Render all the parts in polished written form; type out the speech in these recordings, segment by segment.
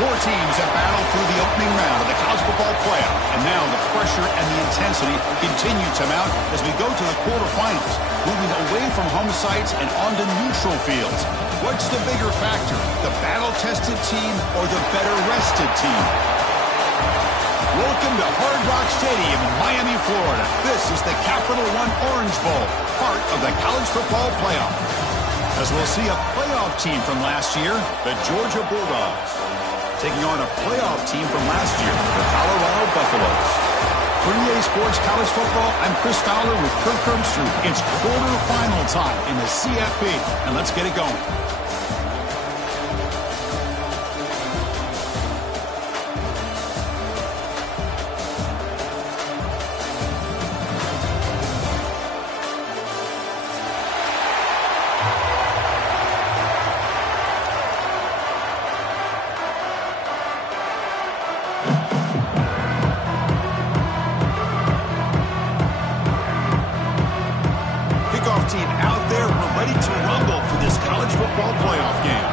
Four teams have battled through the opening round of the college football playoff, and now the pressure and the intensity continue to mount as we go to the quarterfinals, moving away from home sites and onto neutral fields. What's the bigger factor, the battle-tested team or the better-rested team? Welcome to Hard Rock Stadium in Miami, Florida. This is the Capital One Orange Bowl, part of the college football playoff. As we'll see a playoff team from last year, the Georgia Bulldogs, taking on a playoff team from last year, the Colorado Buffaloes. For EA Sports College Football, I'm Chris Fowler with Kirk Herbstreit. It's quarterfinal time in the CFP, and let's get it going. Team out there, we're ready to rumble for this college football playoff game.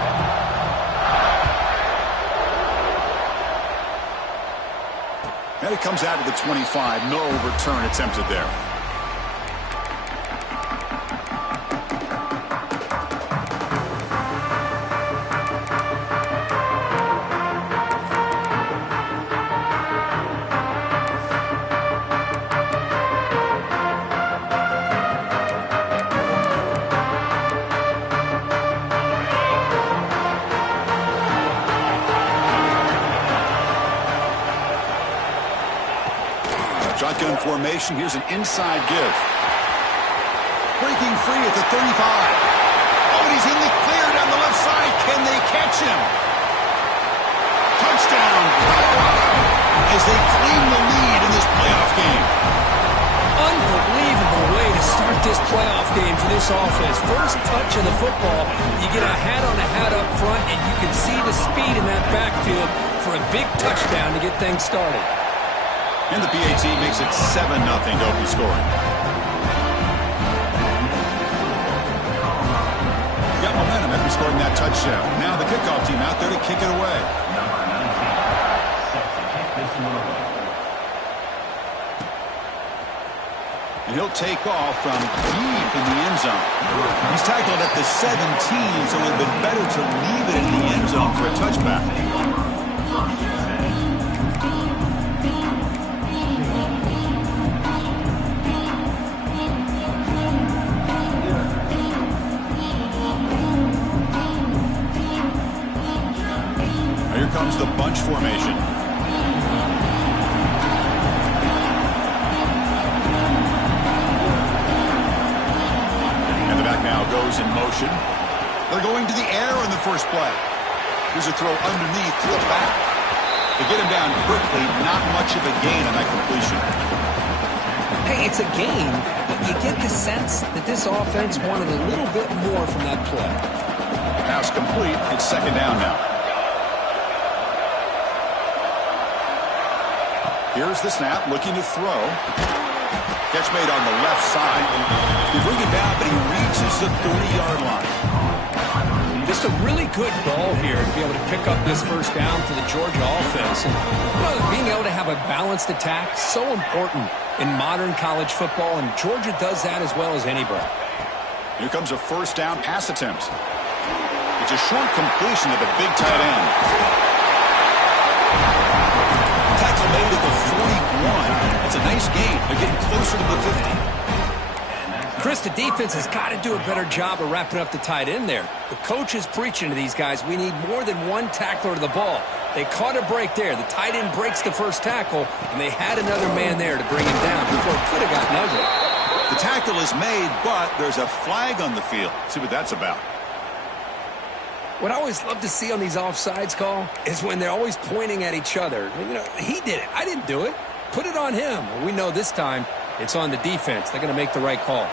And it comes out of the 25. No return attempted there. Shotgun formation. Here's an inside give. Breaking free at the 35. Oh, and he's in the clear down the left side. Can they catch him? Touchdown, Colorado, as they claim the lead in this playoff game. Unbelievable way to start this playoff game for this offense. First touch of the football, you get a hat on a hat up front, and you can see the speed in that backfield for a big touchdown to get things started. And the PAT makes it 7-0 to open scoring. Got momentum after scoring that touchdown. Now the kickoff team out there to kick it away. And he'll take off from deep in the end zone. He's tackled at the 17, so it would have been better to leave it in the end zone for a touchback. Here comes the bunch formation. And the back now goes in motion. They're going to the air on the first play. Here's a throw underneath to the back. They get him down quickly. Not much of a gain on that completion. Hey, it's a gain, but you get the sense that this offense wanted a little bit more from that play. Pass complete. It's second down now. Here's the snap, looking to throw. Catch made on the left side. They bring it down, but he reaches the 30-yard line. Just a really good ball here to be able to pick up this first down for the Georgia offense. And, you know, being able to have a balanced attack, so important in modern college football, and Georgia does that as well as anybody. Here comes a first down pass attempt. It's a short completion to the big tight end. Tackle made at the 41. It's a nice gain. They're getting closer to the 50. Chris, the defense has got to do a better job of wrapping up the tight end there. The coach is preaching to these guys, we need more than one tackler to the ball. They caught a break there. The tight end breaks the first tackle, and they had another man there to bring him down before it could have gotten ugly. The tackle is made, but there's a flag on the field. See what that's about. What I always love to see on these offsides call is when they're always pointing at each other. You know, he did it. I didn't do it. Put it on him. Well, we know this time it's on the defense. They're going to make the right call.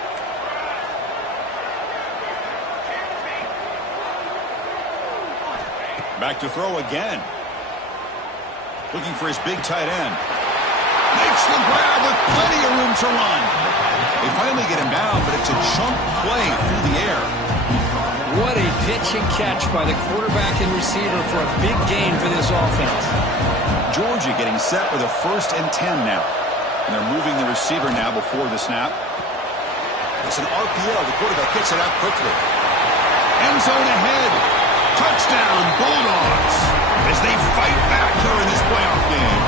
Back to throw again. Looking for his big tight end. Makes the grab with plenty of room to run. They finally get him down, but it's a chunk play through the air. What a pitch and catch by the quarterback and receiver for a big gain for this offense. Georgia getting set with a 1st and 10 now. And they're moving the receiver now before the snap. It's an RPO. The quarterback gets it out quickly. End zone ahead. Touchdown, Bulldogs, as they fight back here in this playoff game.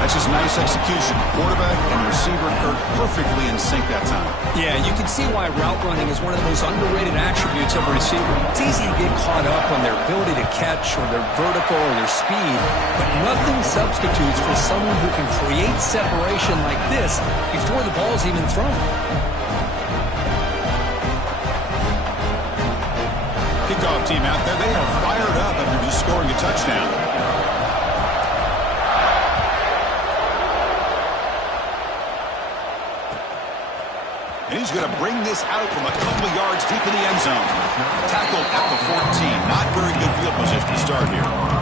That's just nice execution. Quarterback and receiver perfectly in sync that time. Yeah, you can see why route running is one of the most underrated attributes of a receiver. It's easy to get caught up on their ability to catch or their vertical or their speed, but nothing substitutes for someone who can create separation like this before the ball's even thrown. Kickoff team out there, they are fired up after just scoring a touchdown. And he's going to bring this out from a couple of yards deep in the end zone. Tackled at the 14. Not very good field position to start here.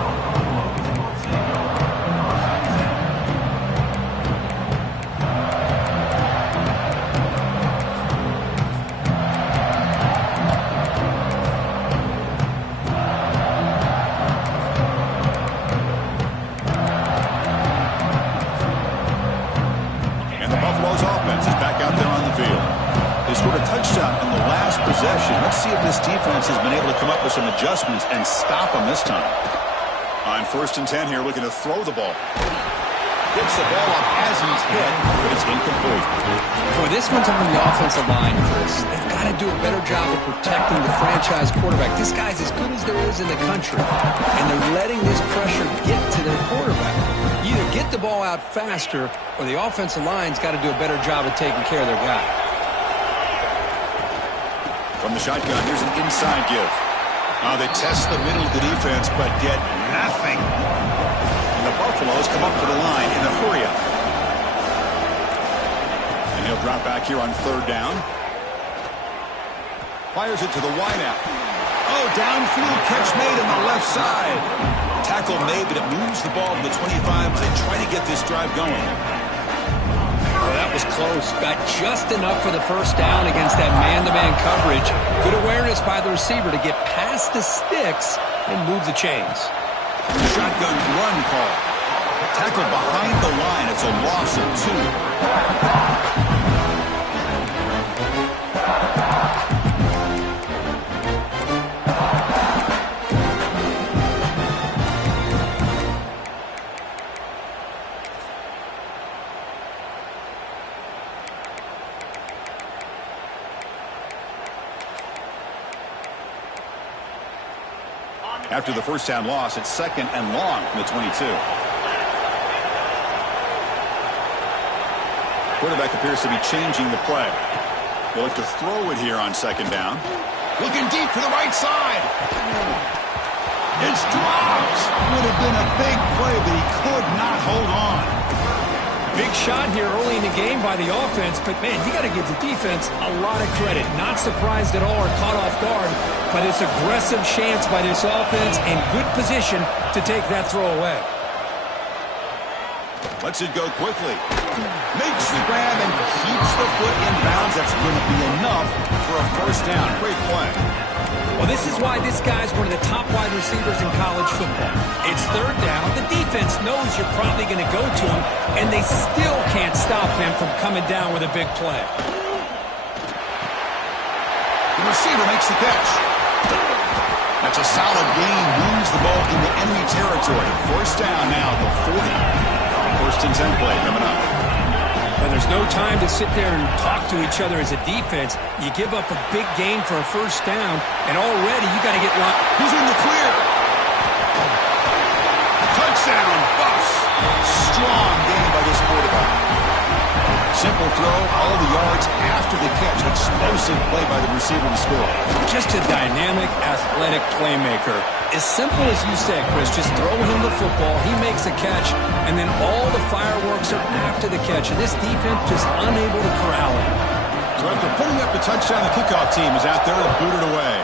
Let's see if this defense has been able to come up with some adjustments and stop them this time. On 1st and 10 here, looking to throw the ball. Gets the ball up as he's hit, but it's incomplete. Boy, this one's on the offensive line, Chris. They've got to do a better job of protecting the franchise quarterback. This guy's as good as there is in the country, and they're letting this pressure get to their quarterback. You either get the ball out faster, or the offensive line's got to do a better job of taking care of their guy. From the shotgun, here's an inside give. They test the middle of the defense, but get nothing. And the Buffaloes come up to the line in a hurry-up. And he'll drop back here on 3rd down. Fires it to the wideout. Downfield catch made on the left side. Tackle made, but it moves the ball to the 25 as they try to get this drive going. That was close. Got just enough for the 1st down against that man-to-man coverage. Good awareness by the receiver to get past the sticks and move the chains. Shotgun run call. Tackled behind the line. It's a loss of 2. After the 1st down loss, it's 2nd and long from the 22. Quarterback appears to be changing the play. They'll look to throw it here on 2nd down. Looking deep to the right side. It's dropped. Would have been a big play, but he could not hold on. Big shot here early in the game by the offense, but man, you got to give the defense a lot of credit. Not surprised at all or caught off guard by this aggressive chance by this offense and good position to take that throw away. Lets it go quickly. Makes the grab and keeps the foot in bounds. That's going to be enough for a 1st down. Great play. Well, this is why this guy's one of the top wide receivers in college football. It's 3rd down. The defense knows you're probably going to go to him, and they still can't stop him from coming down with a big play. The receiver makes the catch. That's a solid gain. Moves the ball into enemy territory. 1st down now at the 40. 1st and 10 play coming up. And there's no time to sit there and talk to each other as a defense. You give up a big gain for a 1st down, and already you got to get locked. He's in the clear. Touchdown, Buffs. Strong gain by this quarterback. Simple throw, all the yards after the catch. Explosive play by the receiver to score. Just a dynamic, athletic playmaker. As simple as you said, Chris, just throw him the football, he makes a catch, and then all the fireworks are after the catch. And this defense just unable to corral him. So after putting up the touchdown, the kickoff team is out there to boot it away.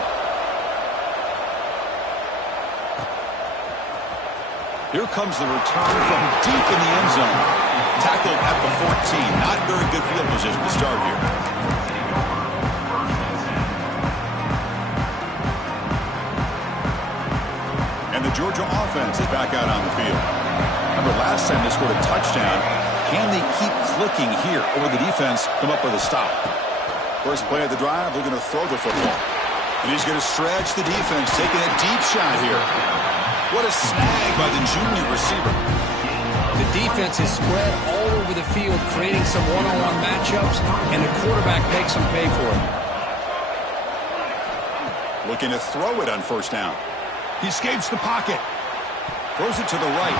Here comes the return from deep in the end zone. Tackled at the 14. Not very good field position to start here. And the Georgia offense is back out on the field. Remember, last time they scored a touchdown. Can they keep clicking here, or the defense come up with a stop? First play of the drive, they're going to throw the football. And he's going to stretch the defense, taking a deep shot here. What a snag by the junior receiver. The defense is spread all over the field, creating some one-on-one matchups, and the quarterback makes them pay for it. Looking to throw it on first down. He escapes the pocket. Throws it to the right.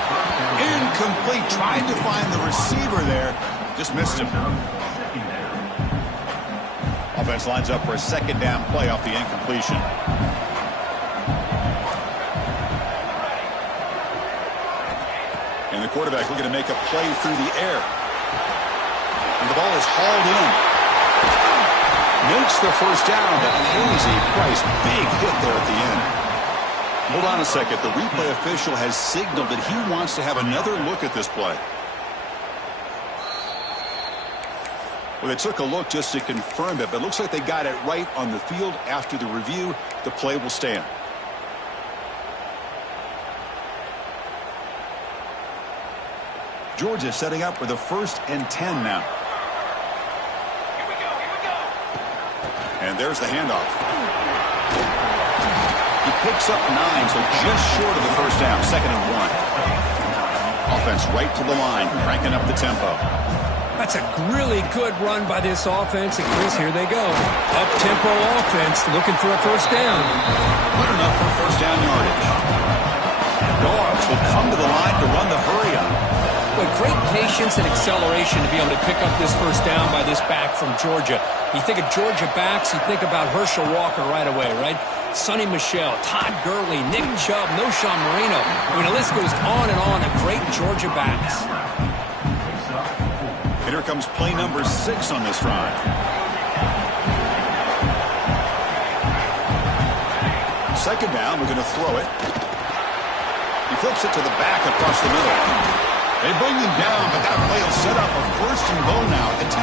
Incomplete. Tried to find the receiver there. Just missed him. Offense lines up for a second down play off the incompletion. And the quarterback looking to make a play through the air. And the ball is hauled in. Makes the first down, but pays a price. Big hit there at the end. Hold on a second. The replay official has signaled that he wants to have another look at this play. Well, they took a look just to confirm it, but it looks like they got it right on the field. After the review, the play will stand. Georgia setting up for the 1st and 10 now. Here we go. And there's the handoff. He picks up 9, so just short of the first down, 2nd and 1. Offense right to the line, cranking up the tempo. That's a really good run by this offense. And Chris, here they go. Up-tempo offense, looking for a first down. Good enough for first down yardage. Dogs will come to the line to run the hurry-up. With great patience and acceleration to be able to pick up this first down by this back from Georgia. You think of Georgia backs, you think about Herschel Walker right away, right? Sonny Michel, Todd Gurley, Nick Chubb, Noshawn Marino. I mean, the list goes on and on of great Georgia backs. And here comes play number 6 on this drive. Second down, we're going to throw it. He flips it to the back across the middle. They bring him down, but that play will set up a 1st and goal now at the 10.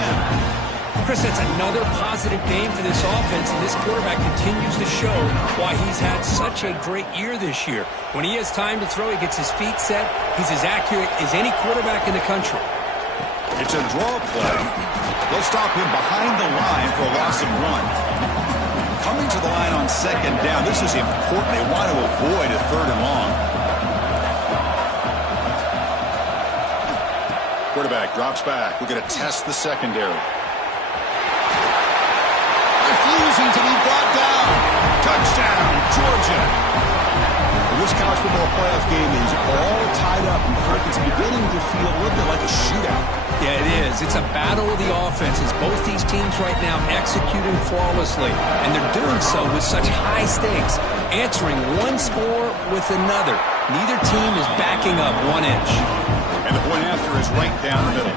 Chris, that's another positive game for this offense, and this quarterback continues to show why he's had such a great year this year. When he has time to throw, he gets his feet set. He's as accurate as any quarterback in the country. It's a draw play. They'll stop him behind the line for a loss of 1. Coming to the line on 2nd down, this is important. They want to avoid a 3rd and long. Quarterback drops back. We're going to test the secondary. Refusing to be brought down. Touchdown, Georgia. This college football playoff game is all tied up. It's beginning to feel a little bit like a shootout. Yeah, it is. It's a battle of the offenses. Both these teams right now executing flawlessly, and they're doing so with such high stakes, answering one score with another. Neither team is backing up 1 inch. And the point after is right down the middle.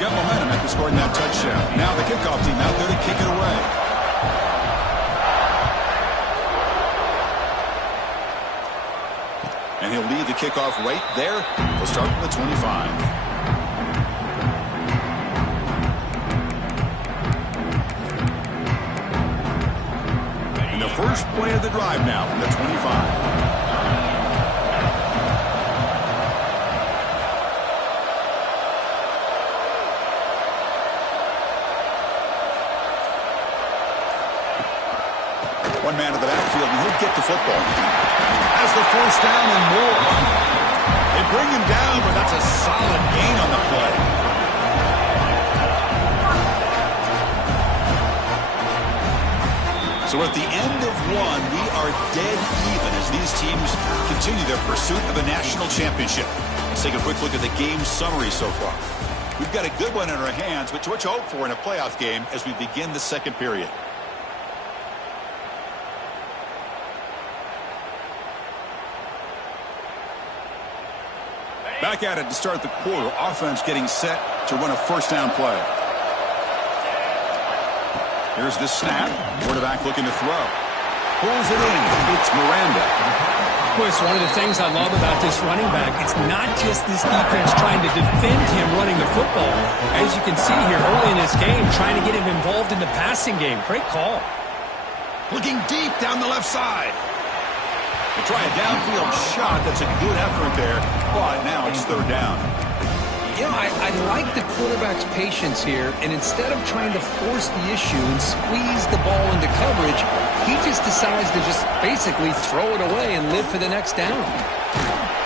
Got momentum after scoring that touchdown. Now the kickoff team out there to kick it away. And he'll lead the kickoff right there. We'll start from the 25. First play of the drive now from the 25. One man to the backfield, and he'll get the football. Has the first down and more. They bring him down, but that's a solid gain on the play. So at the end of 1, we are dead even as these teams continue their pursuit of a national championship. Let's take a quick look at the game summary so far. We've got a good one in our hands, but what you hope for in a playoff game as we begin the 2nd period. Back at it to start the quarter. Offense getting set to run a first down play. Here's the snap. Quarterback looking to throw. Pulls it in. It's Miranda. Well, it's one of the things I love about this running back. It's not just this defense trying to defend him running the football. As you can see here early in this game, trying to get him involved in the passing game. Great call. Looking deep down the left side. They try a downfield shot. That's a good effort there, but now it's third down. You know, I like the quarterback's patience here, and instead of trying to force the issue and squeeze the ball into coverage, he just decides to just basically throw it away and live for the next down.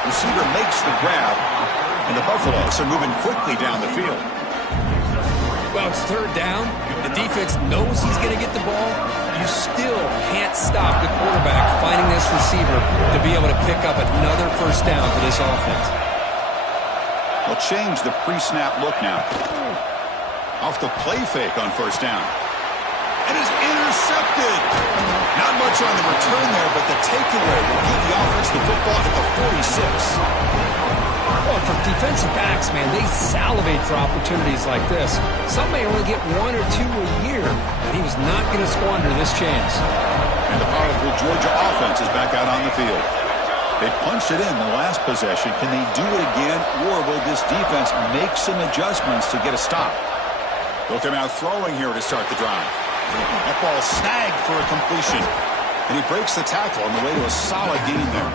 Receiver makes the grab, and the Buffaloes are moving quickly down the field. Well, it's third down. The defense knows he's going to get the ball. You still can't stop the quarterback finding this receiver to be able to pick up another first down for this offense. They'll change the pre-snap look now. Off the play fake on first down. It is intercepted. Not much on the return there, but the takeaway will give the offense the football at the 46. Well, for defensive backs, man, they salivate for opportunities like this. Some may only get one or two a year, and he was not going to squander this chance. And the powerful Georgia offense is back out on the field. They punched it in the last possession. Can they do it again, or will this defense make some adjustments to get a stop? They'll come out throwing here to start the drive. That ball snagged for a completion. And he breaks the tackle on the way to a solid gain there.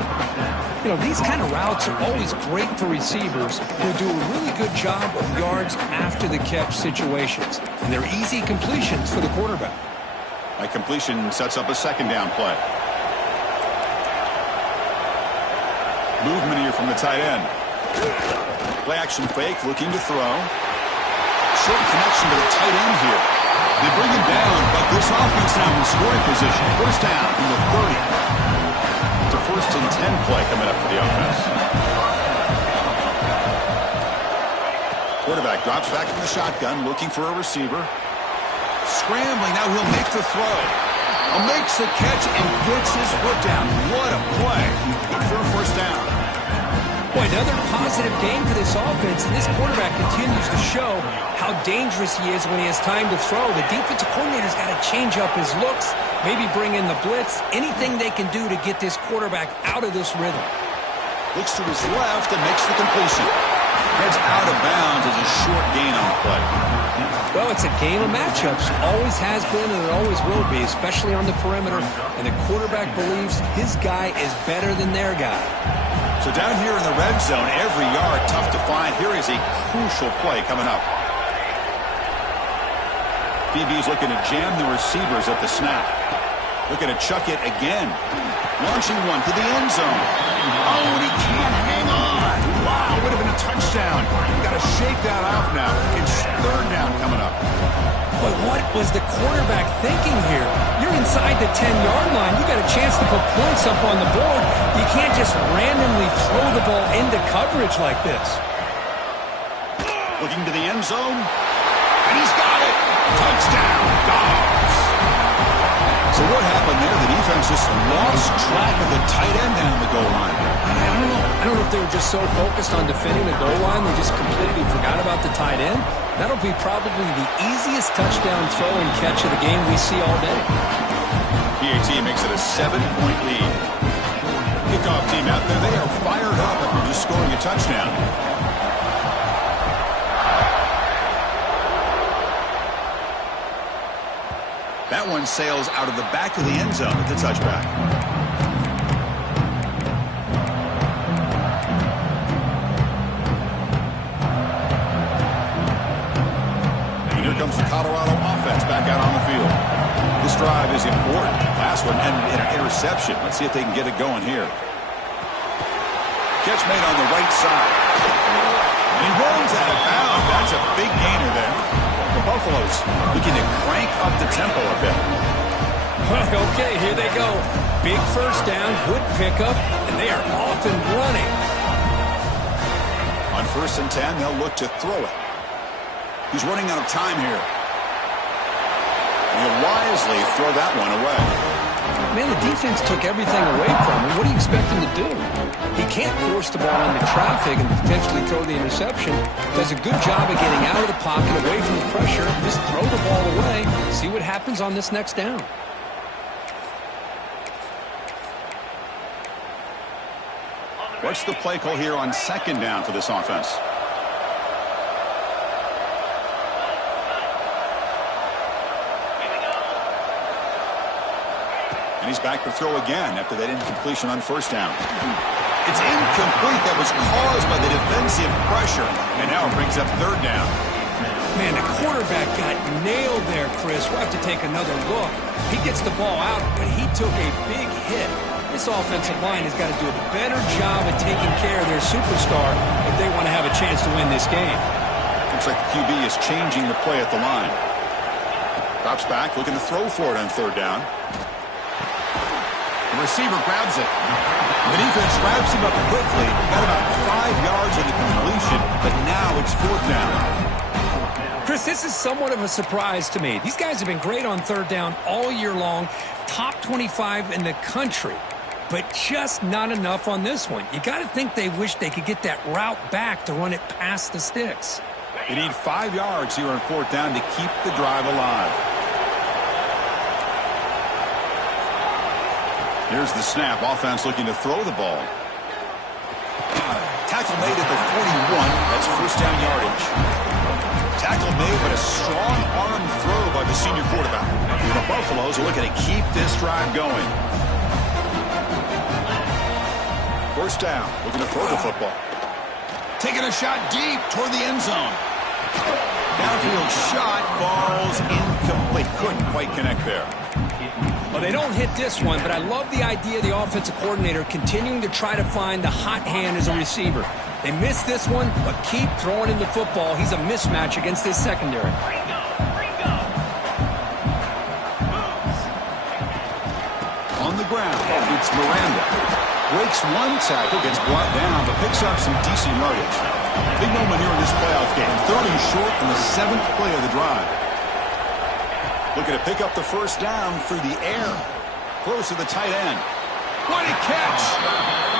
You know, these kind of routes are always great for receivers who do a really good job of yards after the catch situations. And they're easy completions for the quarterback. That completion sets up a second down play. Movement here from the tight end. Play action fake, looking to throw. Short connection to the tight end here. They bring him down, but this offense now in scoring position. First down from the 30. It's a 1st and 10 play coming up for the offense. Quarterback drops back from the shotgun, looking for a receiver. Scrambling, now he'll make the throw. Makes the catch and gets his foot down. What a play. Good for a first down. Boy, another positive game for this offense, and this quarterback continues to show how dangerous he is when he has time to throw. The defensive coordinator's got to change up his looks, maybe bring in the blitz, anything they can do to get this quarterback out of this rhythm. Looks to his left and makes the completion. Heads out of bounds as a short gain on the play. Well, it's a game of matchups. Always has been and it always will be, especially on the perimeter. And the quarterback believes his guy is better than their guy. So down here in the red zone, every yard tough to find. Here is a crucial play coming up. BB's looking to jam the receivers at the snap. Looking to chuck it again. Launching one to the end zone. Oh, and he can't hang on. Wow, would have been a touchdown. Got to shake that off now. It's third down coming up. But what was the quarterback thinking here? You're inside the 10-yard line. You got a chance to put points up on the board. You can't just randomly throw the ball into coverage like this. Looking to the end zone. And he's got it. Touchdown, Dogs. So what happened there? The defense just lost track of the tight end down the goal line. I don't know if they were just so focused on defending the goal line they just completely forgot about the tight end. That'll be probably the easiest touchdown throw and catch of the game we see all day. PAT makes it a 7-point lead. Kickoff team out there, they are fired up after just scoring a touchdown. That one sails out of the back of the end zone with the touchback. And here comes the Colorado offense back out on the field. This drive is important. Last one ended in an interception. Let's see if they can get it going here. Catch made on the right side. And he runs out of bounds. That's a big gainer there. The Buffaloes looking to crank up the tempo a bit. Okay, here they go. Big first down, good pickup, and they are off and running. On 1st and 10, they'll look to throw it. He's running out of time here. And he'll wisely throw that one away. Man, the defense took everything away from him. What do you expect him to do? He can't force the ball into traffic and potentially throw the interception. Does a good job of getting out of the pocket, away from the pressure. Just throw the ball away. See what happens on this next down. What's the play call here on second down for this offense? And he's back to throw again after that incompletion on first down. It's incomplete. That was caused by the defensive pressure. And now it brings up third down. Man, the quarterback got nailed there, Chris. We'll have to take another look. He gets the ball out, but he took a big hit. This offensive line has got to do a better job of taking care of their superstar if they want to have a chance to win this game. Looks like the QB is changing the play at the line. Drops back, looking to throw for it on third down. The receiver grabs it. The defense grabs him up quickly. Got about 5 yards on the completion, but now it's fourth down. Chris, this is somewhat of a surprise to me. These guys have been great on third down all year long. Top 25 in the country, but just not enough on this one. You got to think they wish they could get that route back to run it past the sticks. They need 5 yards here on fourth down to keep the drive alive. Here's the snap. Offense looking to throw the ball. Tackle made at the 41. That's first down yardage. Tackle made, but a strong arm throw by the senior quarterback. The Buffaloes are looking to keep this drive going. First down. Looking to throw the football. Taking a shot deep toward the end zone. Downfield shot falls incomplete. Couldn't quite connect there. Well, they don't hit this one, but I love the idea of the offensive coordinator continuing to try to find the hot hand as a receiver. They missed this one, but keep throwing him the football. He's a mismatch against this secondary. On the ground, it's Miranda. Breaks one tackle, gets brought down, but picks up some decent yardage. Big moment here in this playoff game. Third and short on the 7th play of the drive. Looking to pick up the first down through the air. Close to the tight end. What a catch!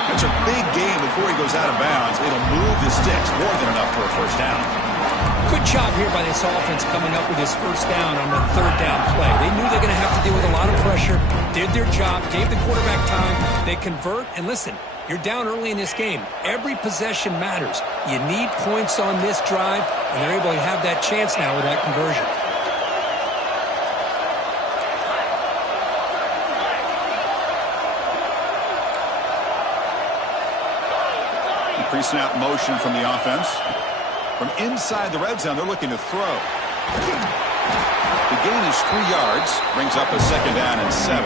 That's a big game before he goes out of bounds. It'll move the sticks more than enough for a first down. Good job here by this offense coming up with his first down on the third down play. They knew they're going to have to deal with a lot of pressure, did their job, gave the quarterback time. They convert, and listen, you're down early in this game. Every possession matters. You need points on this drive, and they're able to have that chance now with that conversion. Pre-snap motion from the offense. From inside the red zone, they're looking to throw. The gain is 3 yards. Brings up a second down and 7.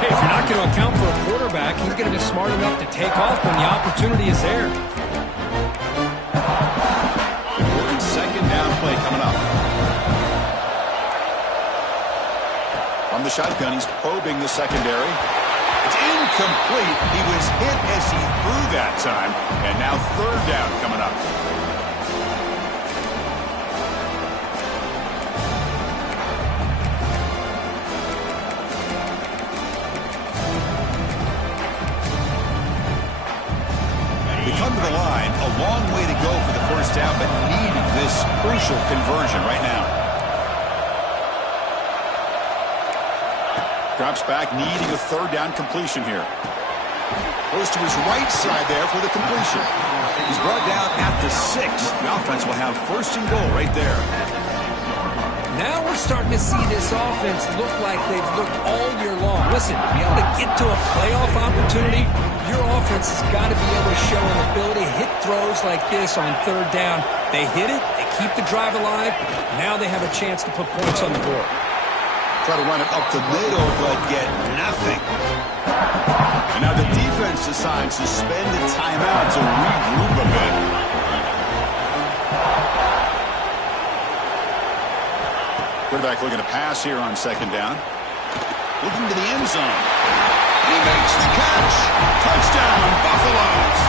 Hey, if you're not going to account for a quarterback, he's going to be smart enough to take off when the opportunity is there. Important second down play coming up. From the shotgun, he's probing the secondary. It's incomplete. He was hit as he threw that time. And now third down coming up. They come to the line. A long way to go for the first down, but needing this crucial conversion right now. Drops back, needing a third down completion here. Goes to his right side there for the completion. He's brought down at the 6. The offense will have first and goal right there. Now we're starting to see this offense look like they've looked all year long. Listen, to be able to get to a playoff opportunity, your offense has got to be able to show an ability to hit throws like this on third down. They hit it, they keep the drive alive. Now they have a chance to put points on the board. Try to run it up the middle, but get nothing. And now the defense decides to spend a timeout to regroup a bit. Quarterback looking to pass here on second down. Looking to the end zone. He makes the catch. Touchdown, Buffaloes.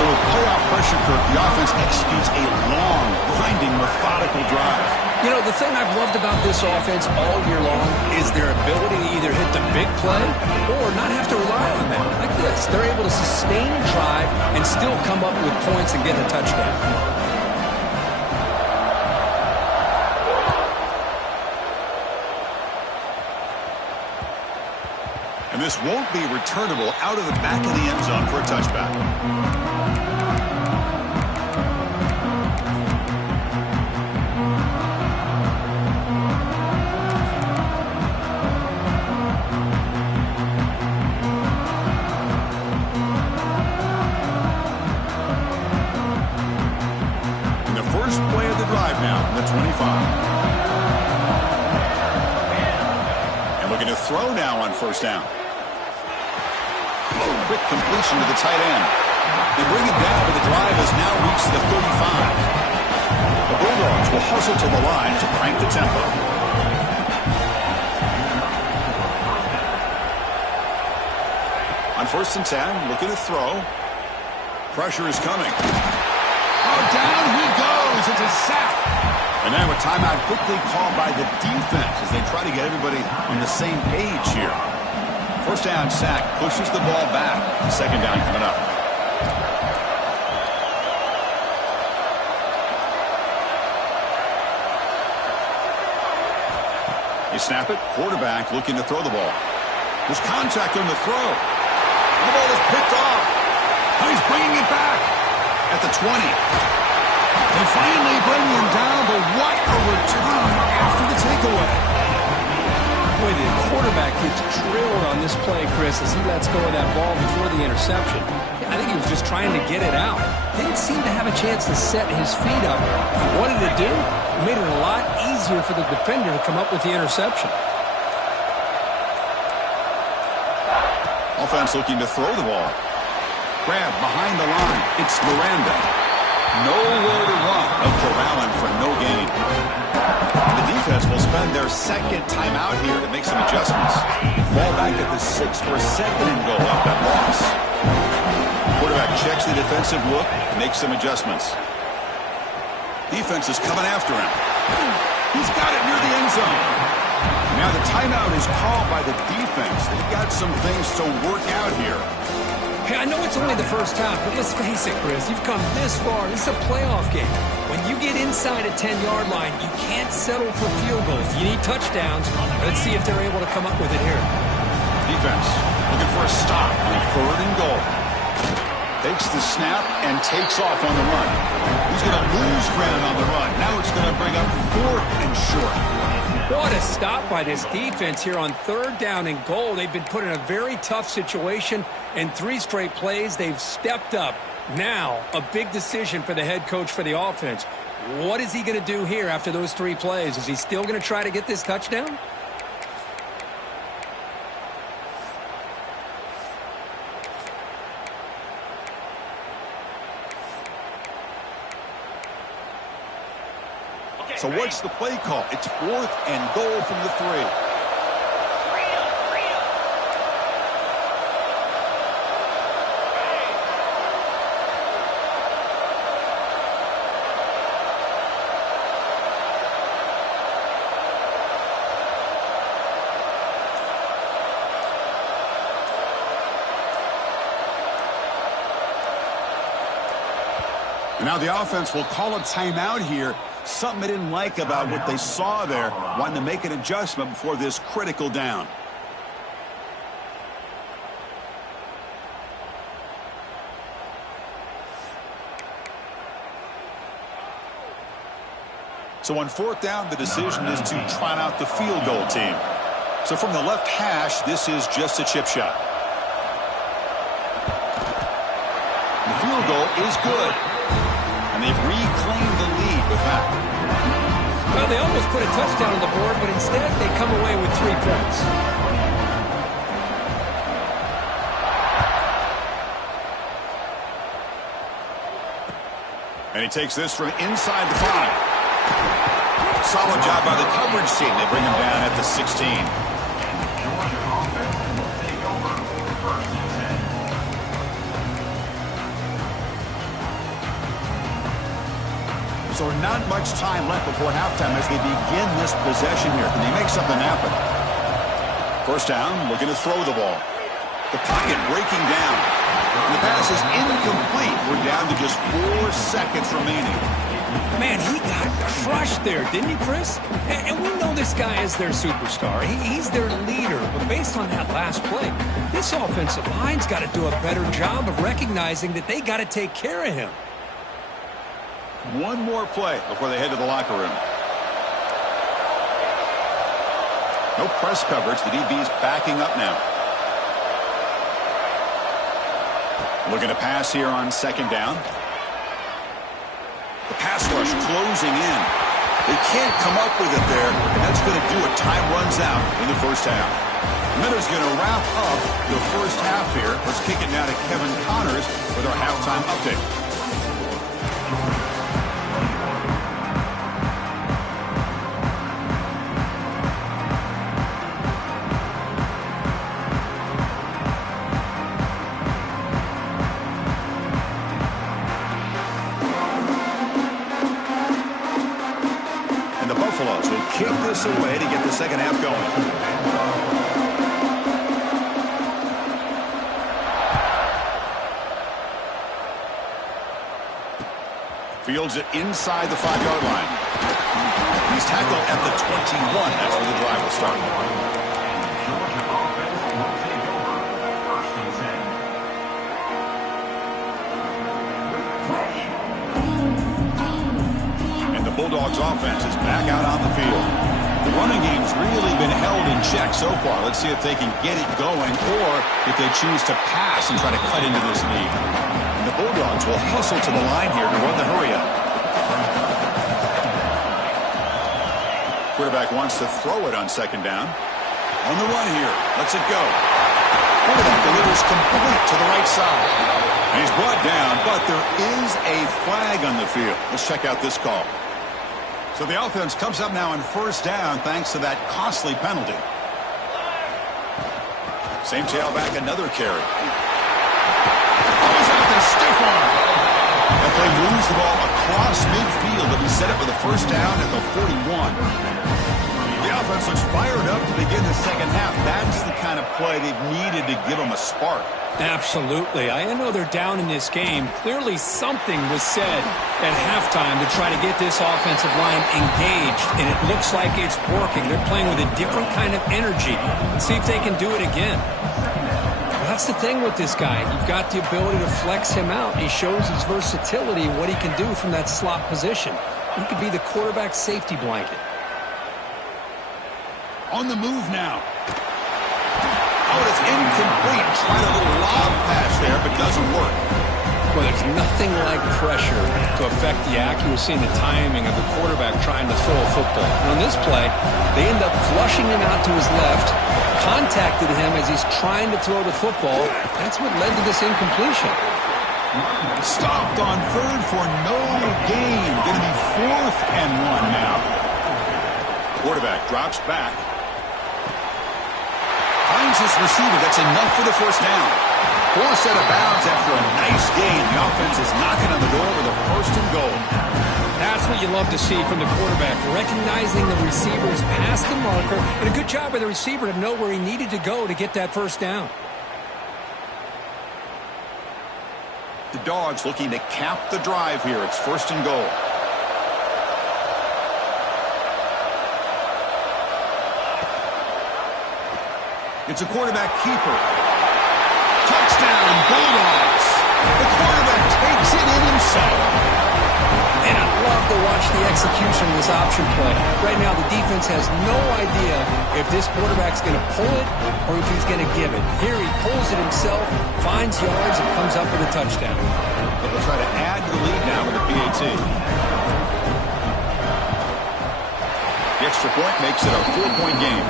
So with playoff pressure, Kirk, the offense executes a long, grinding, methodical drive. You know, the thing I've loved about this offense all year long is their ability to either hit the big play or not have to rely on that. Like this, they're able to sustain a drive and still come up with points and get a touchdown. And this won't be returnable out of the back of the end zone for a touchback. Throw now on first down. Quick completion to the tight end. They bring it down, but the drive has now reached the 35. The Bulldogs will hustle to the line to crank the tempo. On first and 10, looking to throw. Pressure is coming. Oh, down he goes. It's a sack. And now a timeout quickly called by the defense as they try to get everybody on the same page here. First down sack pushes the ball back. Second down coming up. You snap it. Quarterback looking to throw the ball. There's contact on the throw. The ball is picked off. Now he's bringing it back at the 20. They finally bring him down, but what a return after the takeaway. Boy, the quarterback gets drilled on this play, Chris, as he lets go of that ball before the interception. I think he was just trying to get it out. Didn't seem to have a chance to set his feet up. What did it do? It made it a lot easier for the defender to come up with the interception. Offense looking to throw the ball. Grab behind the line. It's Miranda. Nowhere to run. No corralling for no gain. The defense will spend their second timeout here to make some adjustments. Ball back at the 6 for a second and goal off that loss. Quarterback checks the defensive look, makes some adjustments. Defense is coming after him. He's got it near the end zone. Now the timeout is called by the defense. They've got some things to work out here. Hey, I know it's only the first half, but let's face it, Chris. You've come this far. This is a playoff game. When you get inside a 10-yard line, you can't settle for field goals. You need touchdowns. Let's see if they're able to come up with it here. Defense looking for a stop on third and goal. Takes the snap and takes off on the run. He's going to lose ground on the run. Now it's going to bring up fourth and short. What a stop by this defense here on third down and goal. They've been put in a very tough situation. In 3 straight plays, they've stepped up. Now, a big decision for the head coach for the offense. What is he going to do here after those 3 plays? Is he still going to try to get this touchdown? So what's the play call? It's fourth and goal from the 3. And now the offense will call a timeout here. Something they didn't like about what they saw there. Wanting to make an adjustment before this critical down. So on fourth down, the decision is to trot out the field goal team. So from the left hash, this is just a chip shot. The field goal is good. And they've reclaimed the lead with that. Well, they almost put a touchdown on the board, but instead they come away with 3 points. And he takes this from inside the 5. Solid job by the coverage team. They bring him down at the 16. So not much time left before halftime as they begin this possession here. Can they make something happen? First down, looking to throw the ball. The pocket breaking down. And the pass is incomplete. We're down to just 4 seconds remaining. Man, he got crushed there, didn't he, Chris? And we know this guy is their superstar. He's their leader. But based on that last play, this offensive line's got to do a better job of recognizing that they got to take care of him. One more play before they head to the locker room. No press coverage. The DB's backing up now. Looking to pass here on second down. The pass rush closing in. They can't come up with it there, and that's going to do it. Time runs out in the first half. Miller's going to wrap up the first half here. Let's kick it now to Kevin Connors with our halftime update. Kick this away to get the second half going. Fields it inside the 5-yard line. He's tackled at the 21. That's where the drive will start. Bulldogs offense is back out on the field. The running game's really been held in check so far. Let's see if they can get it going or if they choose to pass and try to cut into this lead. And the Bulldogs will hustle to the line here to run the hurry up. Quarterback wants to throw it on second down. On the run here. Lets it go. Quarterback delivers complete to the right side. And he's brought down, but there is a flag on the field. Let's check out this call. So the offense comes up now on first down thanks to that costly penalty. Same tailback, another carry. Throws out the stiff arm. That play moves the ball across midfield. They'll be set up for the first down at the 41. The offense looks fired up to begin the second half. That's the kind of play they've needed to give them a spark. Absolutely. I know they're down in this game. Clearly something was said at halftime to try to get this offensive line engaged, and it looks like it's working. They're playing with a different kind of energy. Let's see if they can do it again. That's the thing with this guy. You've got the ability to flex him out. He shows his versatility, what he can do from that slot position. He could be the quarterback safety blanket. On the move now. Oh, it's incomplete. Tried a little lob pass there, but doesn't work. Well, there's nothing like pressure to affect the accuracy and the timing of the quarterback trying to throw a football. And on this play, they end up flushing him out to his left, contacted him as he's trying to throw the football. That's what led to this incompletion. Stopped on third for no gain. Going to be 4th and 1 now. Quarterback drops back. Finds his receiver. That's enough for the first down. 4 set of bounds after a nice gain. The offense is knocking on the door with a 1st and goal. That's what you love to see from the quarterback. Recognizing the receivers past the marker. And a good job by the receiver to know where he needed to go to get that first down. The Dogs looking to cap the drive here. It's 1st and goal. It's a quarterback keeper. Touchdown, Bulldogs. The quarterback takes it in himself. And I love to watch the execution of this option play. Right now, the defense has no idea if this quarterback's going to pull it or if he's going to give it. Here he pulls it himself, finds yards, and comes up with a touchdown. But they'll try to add to the lead now with a PAT. The extra point makes it a 4-point game.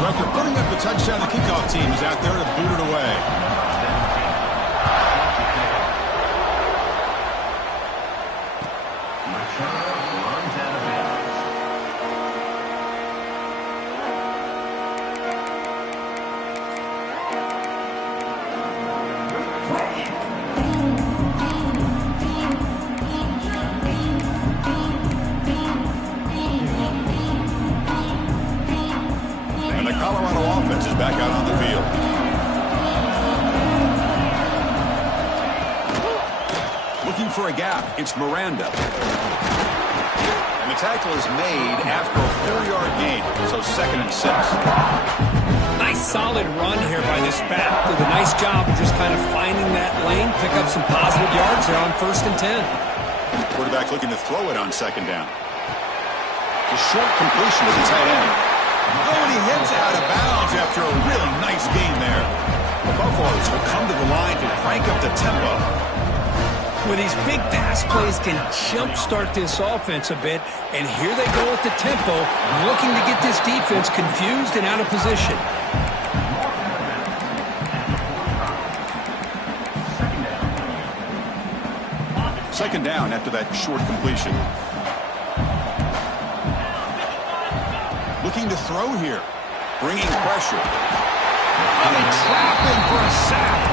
So after putting up the touchdown, the kickoff team is out there to boot it away. Back out on the field. Looking for a gap. It's Miranda. And the tackle is made after a 4-yard gain. So 2nd and 6. Nice solid run here by this back. Did a nice job of just kind of finding that lane, pick up some positive yards there on 1st and 10. Quarterback looking to throw it on 2nd down. A short completion to the tight end. Oh, and he heads out of bounds after a really nice gain there. The Buffaloes will come to the line to crank up the tempo. Well, these big pass plays can jumpstart this offense a bit, and here they go at the tempo, looking to get this defense confused and out of position. Second down after that short completion. Looking to throw here. Bringing pressure. And they trap him for a sack.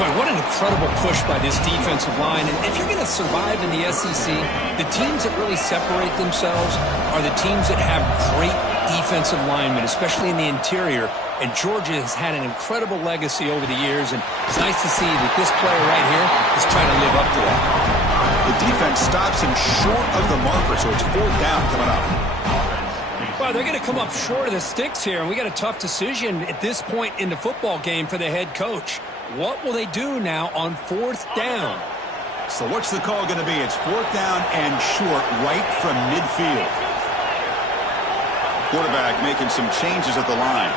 Boy, what an incredible push by this defensive line. And if you're going to survive in the SEC, the teams that really separate themselves are the teams that have great defensive linemen, especially in the interior. And Georgia has had an incredible legacy over the years, and it's nice to see that this player right here is trying to live up to that. The defense stops him short of the marker, so it's 4th down coming up. Well, they're going to come up short of the sticks here, and we got a tough decision at this point in the football game for the head coach. What will they do now on 4th down? So what's the call going to be? It's 4th down and short right from midfield. Quarterback making some changes at the line.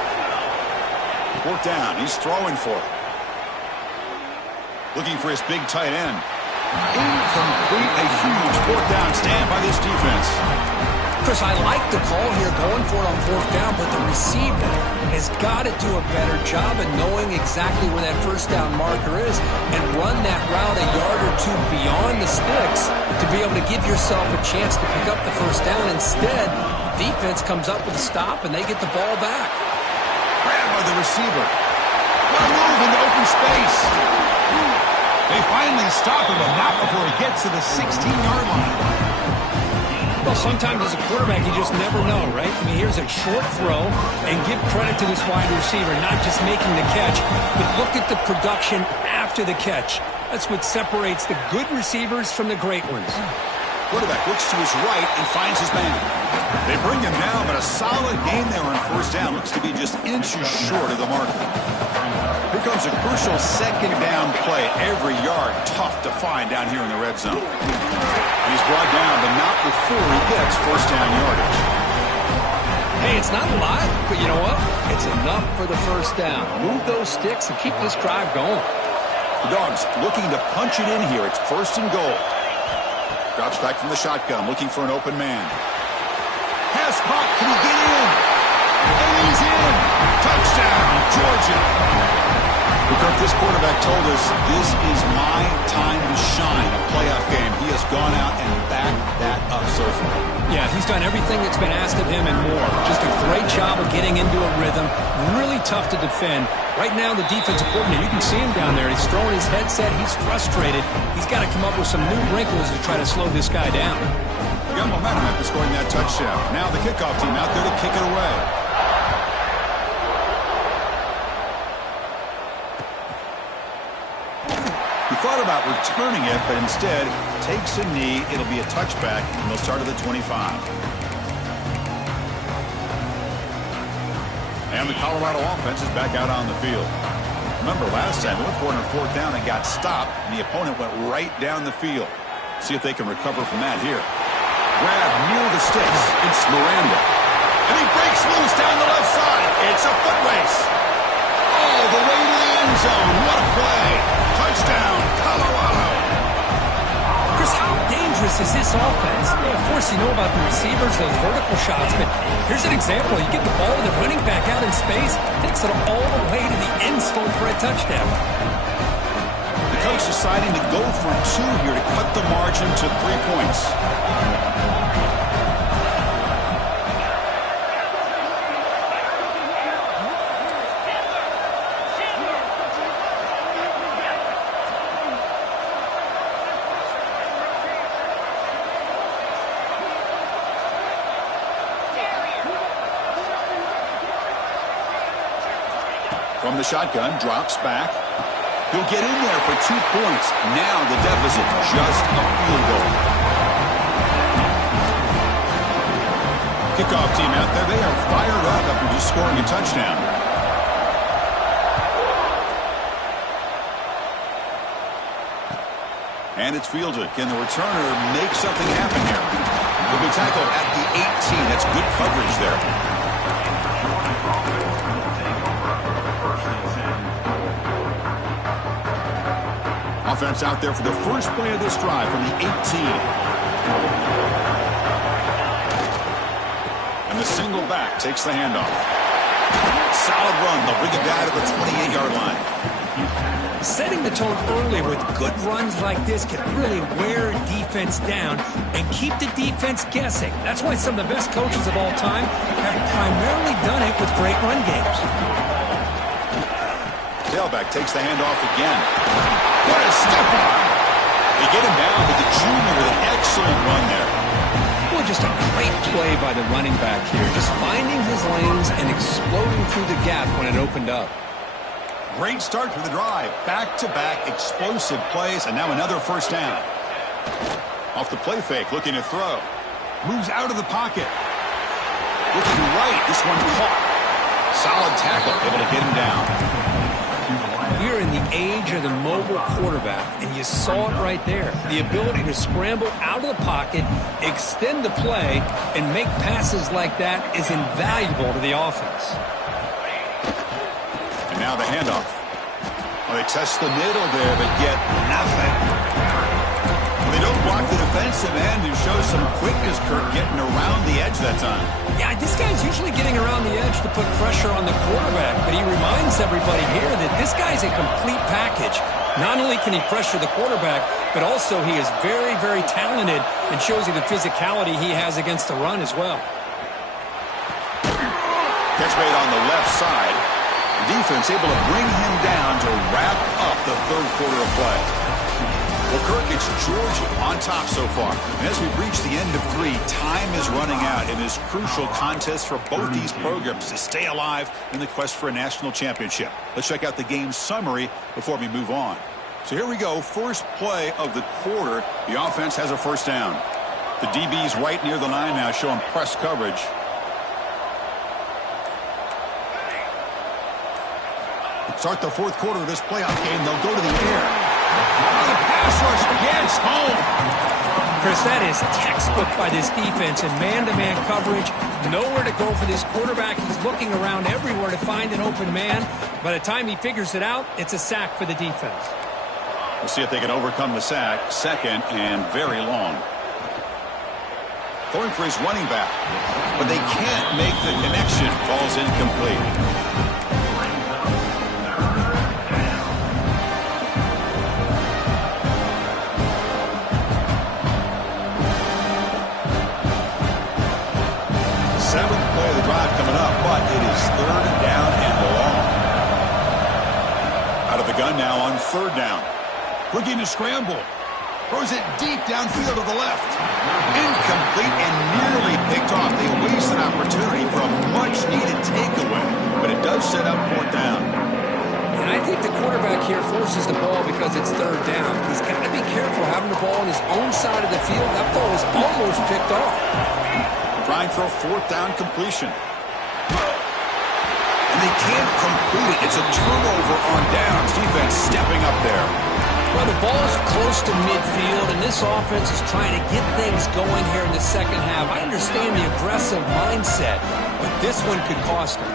4th down. He's throwing for it. Looking for his big tight end. Incomplete. A huge 4th down stand by this defense. Chris, I like the call here going for it on 4th down, but the receiver has got to do a better job of knowing exactly where that 1st down marker is and run that route a yard or two beyond the sticks to be able to give yourself a chance to pick up the 1st down. Instead, the defense comes up with a stop and they get the ball back. Grabbed by the receiver. What a move into open space. They finally stop him, but not before he gets to the 16-yard line. Well, sometimes as a quarterback, you just never know, right? I mean, here's a short throw, and give credit to this wide receiver, not just making the catch, but look at the production after the catch. That's what separates the good receivers from the great ones. Quarterback looks to his right and finds his man. They bring him down, but a solid gain there on 1st down. Looks to be just inches short of the marker. Here comes a crucial 2nd down play. Every yard tough to find down here in the red zone. And he's brought down, but not before he gets 1st down yardage. Hey, it's not a lot, but you know what? It's enough for the 1st down. Move those sticks and keep this drive going. The Dogs looking to punch it in here. It's 1st and goal. Drops back from the shotgun, looking for an open man. Pass caught. Can he get in? And he's in. Touchdown, Georgia. Because this quarterback told us this is my time to shine, a playoff game. He has gone out and backed that up so far. Yeah, he's done everything that's been asked of him and more. Just a great job of getting into a rhythm. Really tough to defend. Right now, the defensive coordinator, you can see him down there. He's throwing his headset. He's frustrated. He's got to come up with some new wrinkles to try to slow this guy down. He got momentum after scoring that touchdown. Now the kickoff team out there to kick it away. He thought about returning it, but instead takes a knee. It'll be a touchback, and they'll start at the 25. And the Colorado offense is back out on the field. Remember last time, they went for it on 4th down and got stopped, and the opponent went right down the field. See if they can recover from that here. Grab near the sticks. It's Miranda. And he breaks loose down the left side. It's a foot race. All the way to the end zone. What a play. Touchdown, Colorado. Chris, how dangerous is this offense? Well, of course, you know about the receivers, those vertical shots, but here's an example. You get the ball with the running back out in space, takes it all the way to the end zone for a touchdown. The coach deciding to go for 2 here to cut the margin to 3 points. From the shotgun, drops back. He'll get in there for 2 points. Now the deficit, just a field goal. Kickoff team out there, they are fired up after just scoring a touchdown. And it's fielded. Can the returner make something happen here? He'll be tackled at the 18. That's good coverage there. Offense out there for the first play of this drive from the 18. And the single back takes the handoff. Solid run. They'll bring it down to the 28-yard line. Setting the tone early with good runs like this can really wear a defense down and keep the defense guessing. That's why some of the best coaches of all time have primarily done it with great run games. Tailback takes the handoff again. What a step on! They get him down to the junior with an excellent run there. Well, just a great play by the running back here. Just finding his lanes and exploding through the gap when it opened up. Great start to the drive. Back-to-back explosive plays, and now another first down. Off the play fake, looking to throw. Moves out of the pocket. Looking right, this one caught. Solid tackle, able to get him down. We're in the age of the mobile quarterback, and you saw it right there. The ability to scramble out of the pocket, extend the play, and make passes like that is invaluable to the offense. And now the handoff. Well, they test the middle there, but get nothing. They don't block the defensive end, who shows some quickness, Kirk, getting around the edge that time. Yeah, this guy's usually getting around the edge to put pressure on the quarterback, but he reminds everybody here that this guy's a complete package. Not only can he pressure the quarterback, but also he is very, very talented and shows you the physicality he has against the run as well. Catch made on the left side. Defense able to bring him down to wrap up the third quarter of play. Well, Kirk, it's Georgia on top so far. And as we reach the end of 3, time is running out in this crucial contest for both these programs to stay alive in the quest for a national championship. Let's check out the game summary before we move on. So here we go. First play of the quarter. The offense has a first down. The DB's right near the line now, showing press coverage. Start the fourth quarter of this playoff game. They'll go to the air. Oh, the pass rush gets home. Chris, that is textbook by this defense in man-to-man coverage. Nowhere to go for this quarterback. He's looking around everywhere to find an open man. By the time he figures it out, it's a sack for the defense. We'll see if they can overcome the sack. Second and very long. Throwing for his running back. But they can't make the connection. Falls incomplete. Seventh play of the drive coming up, but it is third down and long. Out of the gun now on third down. Looking to scramble. Throws it deep downfield to the left. Incomplete and nearly picked off. They waste an opportunity for a much-needed takeaway, but it does set up fourth down. And I think the quarterback here forces the ball because it's third down. He's got to be careful having the ball on his own side of the field. That ball was almost picked off. Trying for a fourth down completion. And they can't complete it. It's a turnover on downs. Defense stepping up there. Well, the ball's close to midfield, and this offense is trying to get things going here in the second half. I understand the aggressive mindset, but this one could cost them.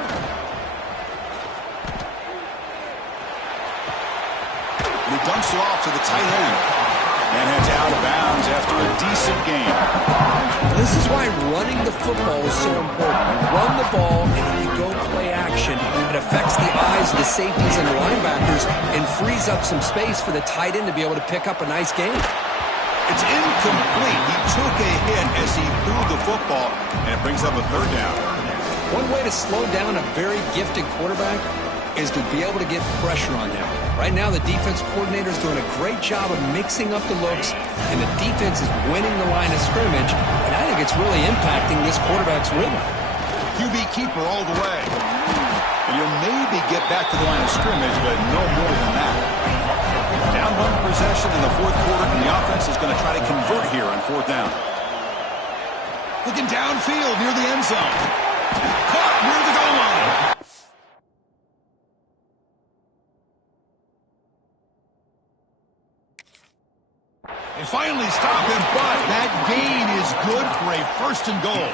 And he dumps it off to the tight end. And heads out of bounds after a decent game. This is why running the football is so important. You run the ball, and if you go play action, it affects the eyes of the safeties and the linebackers and frees up some space for the tight end to be able to pick up a nice game. It's incomplete. He took a hit as he threw the football, and it brings up a third down. One way to slow down a very gifted quarterback is to be able to get pressure on him. Right now, the defense coordinator is doing a great job of mixing up the looks, and the defense is winning the line of scrimmage, and I think it's really impacting this quarterback's rhythm. QB keeper all the way. And you'll maybe get back to the line of scrimmage, but no more than that. one possession in the fourth quarter, and the offense is going to try to convert here on fourth down. Looking downfield near the end zone. Caught near the goal line. They finally stop him, but that gain is good for a first and goal.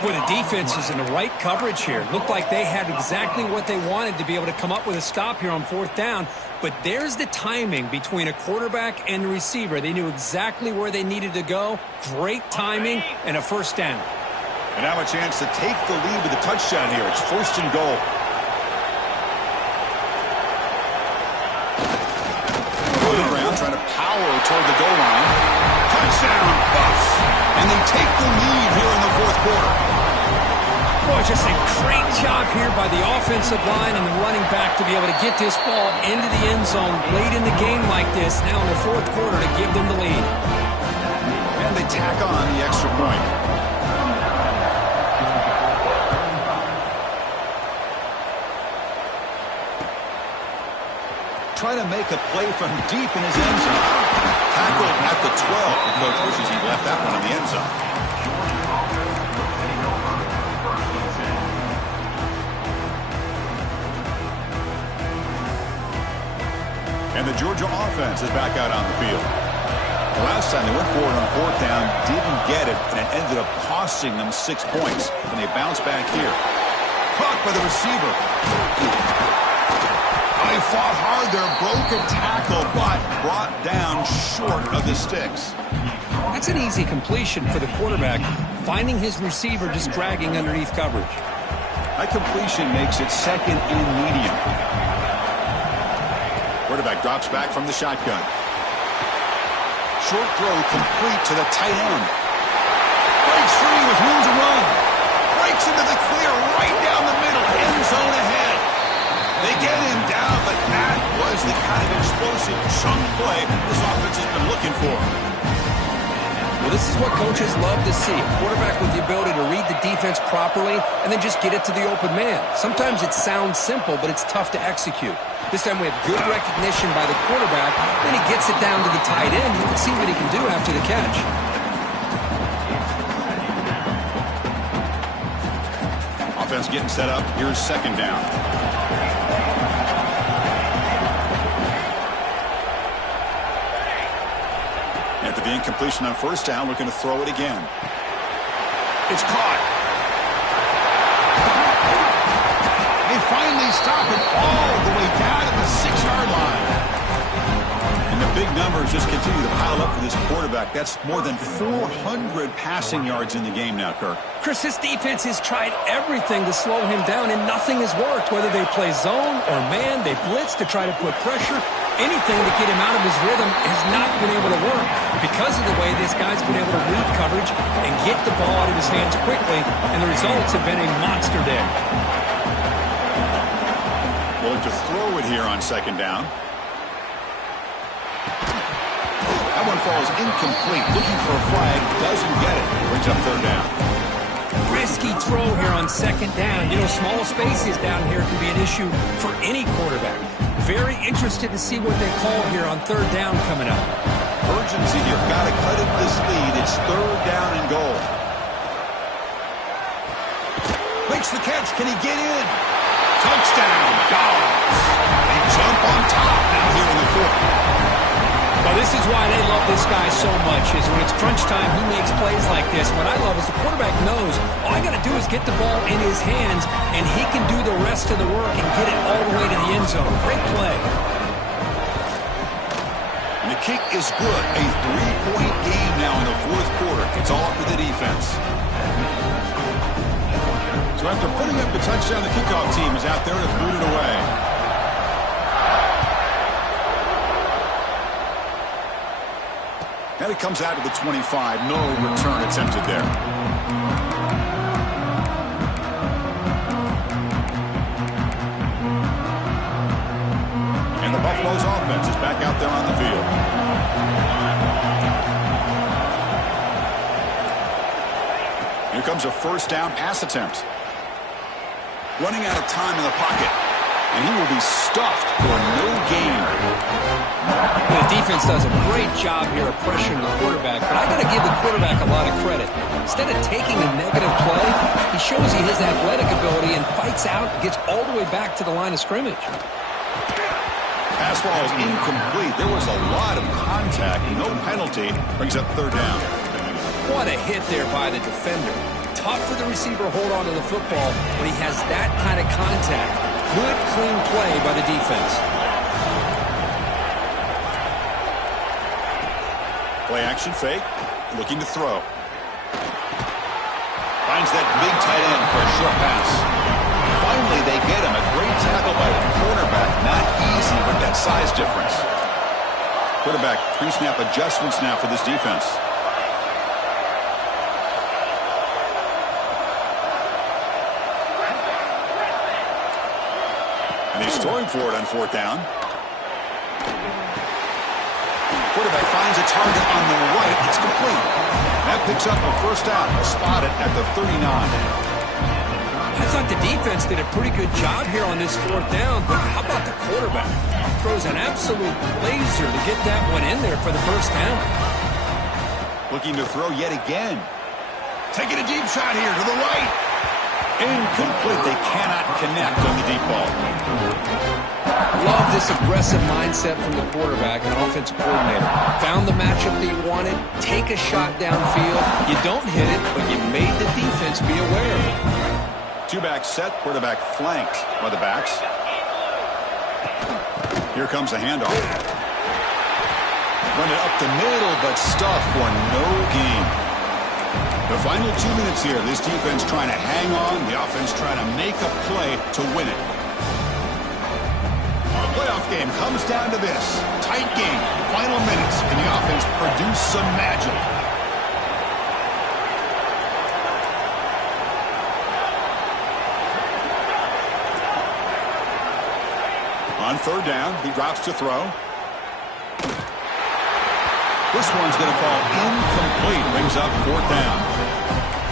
Boy, the defense is in the right coverage here. Looked like they had exactly what they wanted to be able to come up with a stop here on fourth down. But there's the timing between a quarterback and the receiver. They knew exactly where they needed to go. Great timing and a first down. And now a chance to take the lead with a touchdown here. It's first and goal. Trying to power toward the goal line. Touchdown, Buffs. And they take the lead here in the fourth quarter. Boy, just a great job here by the offensive line and the running back to be able to get this ball into the end zone late in the game like this, now in the fourth quarter, to give them the lead. And they tack on the extra point. Trying to make a play from deep in his end zone. Tackled at the 12. The coach wishes he left that one in the end zone. And the Georgia offense is back out on the field. The last time they went for it on fourth down, didn't get it, and it ended up costing them 6 points. And they bounce back here. Caught by the receiver. They fought hard there, broke a tackle, but brought down short of the sticks. That's an easy completion for the quarterback, finding his receiver just dragging underneath coverage. That completion makes it second and medium. Quarterback drops back from the shotgun. Short throw complete to the tight end. Breaks free with room to run. Breaks into the clear right down the middle, end zone ahead. They get him down, but that was the kind of explosive chunk play this offense has been looking for. Well, this is what coaches love to see. A quarterback with the ability to read the defense properly and then just get it to the open man. Sometimes it sounds simple, but it's tough to execute. This time we have good recognition by the quarterback. Then he gets it down to the tight end. You can see what he can do after the catch. Offense getting set up. Here's second down. After the incompletion on first down, looking to throw it again. It's caught. They finally stop it all the way down to the 6-yard line. And the big numbers just continue to pile up for this quarterback. That's more than 400 passing yards in the game now, Kirk. Chris, this defense has tried everything to slow him down, and nothing has worked. Whether they play zone or man, they blitz to try to put pressure. Anything to get him out of his rhythm has not been able to work because of the way this guy's been able to read coverage and get the ball out of his hands quickly, and the results have been a monster day. Willing to throw it here on second down. That one falls incomplete. Looking for a flag. Doesn't get it. Brings up third down. Risky throw here on second down. You know, small spaces down here can be an issue for any quarterback. Very interested to see what they call here on third down coming up. Urgency here. Got to cut it this lead. It's third down and goal. Makes the catch. Can he get in? Touchdown, Dogs. They jump on top now here in the fourth. Well, this is why they love this guy so much, is when it's crunch time, he makes plays like this. What I love is the quarterback knows all I got to do is get the ball in his hands, and he can do the rest of the work and get it all the way to the end zone. Great play. And the kick is good. A 3-point game now in the fourth quarter. It's all up to the defense. So after putting up the touchdown, the kickoff team is out there to boot it away. And it comes out to the 25. No return attempted there. And the Buffalo's offense is back out there on the field. Here comes a first down pass attempt. Running out of time in the pocket. And he will be stuffed for no gain. The defense does a great job here of pressuring the quarterback, but I got to give the quarterback a lot of credit. Instead of taking a negative play, he shows he has athletic ability and fights out, gets all the way back to the line of scrimmage. Pass ball is incomplete. There was a lot of contact. No penalty. Brings up third down. What a hit there by the defender. Tough for the receiver to hold on to the football when he has that kind of contact. Good, clean play by the defense. Play action fake. Looking to throw. Finds that big tight end for a short pass. Finally, they get him. A great tackle by the cornerback. Not easy with that size difference. Quarterback pre-snap adjustments now for this defense. And he's throwing for it on fourth down. Quarterback finds a target on the right. It's complete. That picks up a first down. Spotted at the 39. I thought the defense did a pretty good job here on this fourth down, but how about the quarterback? Throws an absolute laser to get that one in there for the first down. Looking to throw yet again. Taking a deep shot here to the right. Incomplete. They cannot connect on the deep ball. Love this aggressive mindset from the quarterback and offensive coordinator. Found the matchup that you wanted. Take a shot downfield. You don't hit it, but you made the defense be aware. Two-back set. Quarterback flanked by the backs. Here comes a handoff. Run it up the middle, but stuffed for no gain. The final 2 minutes here. This defense trying to hang on. The offense trying to make a play to win it. The playoff game comes down to this. Tight game. Final minutes. And the offense produce some magic. On third down, he drops to throw. This one's going to fall incomplete. Brings up fourth down.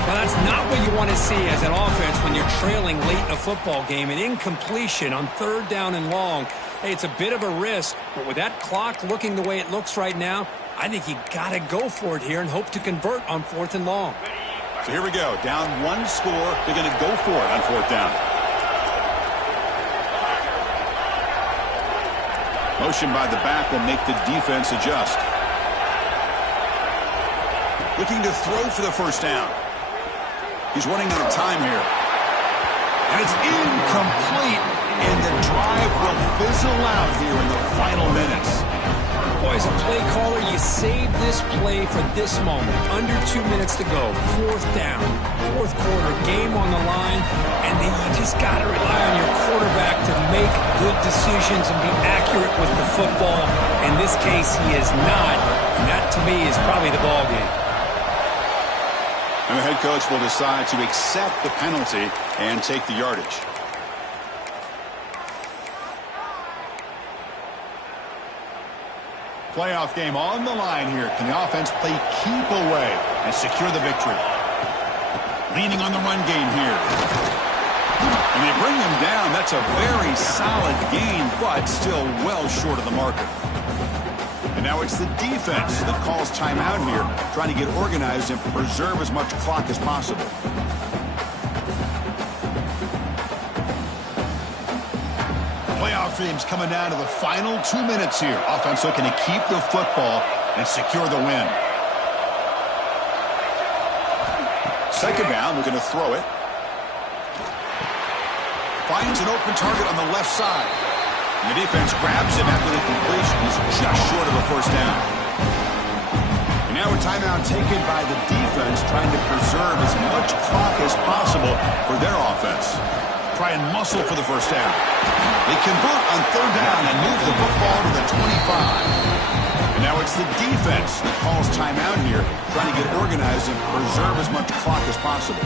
Well, that's not what you want to see as an offense when you're trailing late in a football game. An incompletion on third down and long. Hey, it's a bit of a risk, but with that clock looking the way it looks right now, I think you got to go for it here and hope to convert on fourth and long. So here we go. Down one score. They're going to go for it on fourth down. Motion by the back will make the defense adjust. Looking to throw for the first down. He's running out of time here. And it's incomplete. And the drive will fizzle out here in the final minutes. Boy, as a play caller, you save this play for this moment. Under 2 minutes to go. Fourth down. Fourth quarter. Game on the line. And then you just got to rely on your quarterback to make good decisions and be accurate with the football. In this case, he is not. And that, to me, is probably the ball game. And the head coach will decide to accept the penalty and take the yardage. Playoff game on the line here. Can the offense play keep away and secure the victory? Leaning on the run game here. And they bring him down. That's a very solid gain, but still well short of the marker. And now it's the defense that calls timeout here, trying to get organized and preserve as much clock as possible. Playoff dreams coming down to the final 2 minutes here. Offense looking to keep the football and secure the win. Second down, we're going to throw it. Finds an open target on the left side. And the defense grabs him after the completion. He's just short of a first down. And now a timeout taken by the defense, trying to preserve as much clock as possible for their offense. Try and muscle for the first down. They convert on third down and move the football to the 25. And now it's the defense that calls timeout here, trying to get organized and preserve as much clock as possible.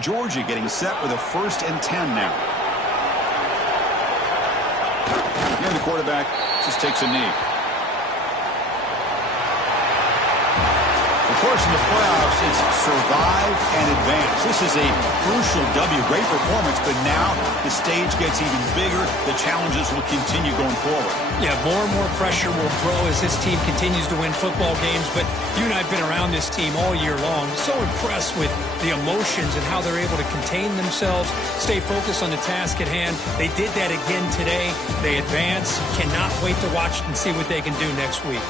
Georgia getting set with a 1st and 10 now. And the quarterback just takes a knee. The course, in the playoffs, it's survive and advance. This is a crucial W. Great performance, but now the stage gets even bigger. The challenges will continue going forward. Yeah, more and more pressure will grow as this team continues to win football games, but you and I have been around this team all year long. So impressed with the emotions and how they're able to contain themselves, stay focused on the task at hand. They did that again today. They advance. Cannot wait to watch and see what they can do next week.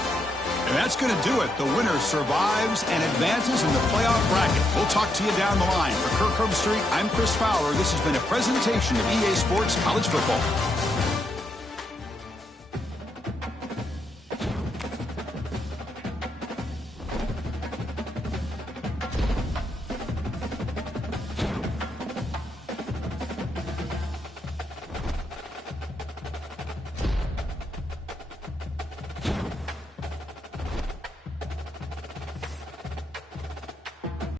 And that's going to do it. The winner survives and advances in the playoff bracket. We'll talk to you down the line. For Kirk Herbstreit, I'm Chris Fowler. This has been a presentation of EA Sports College Football.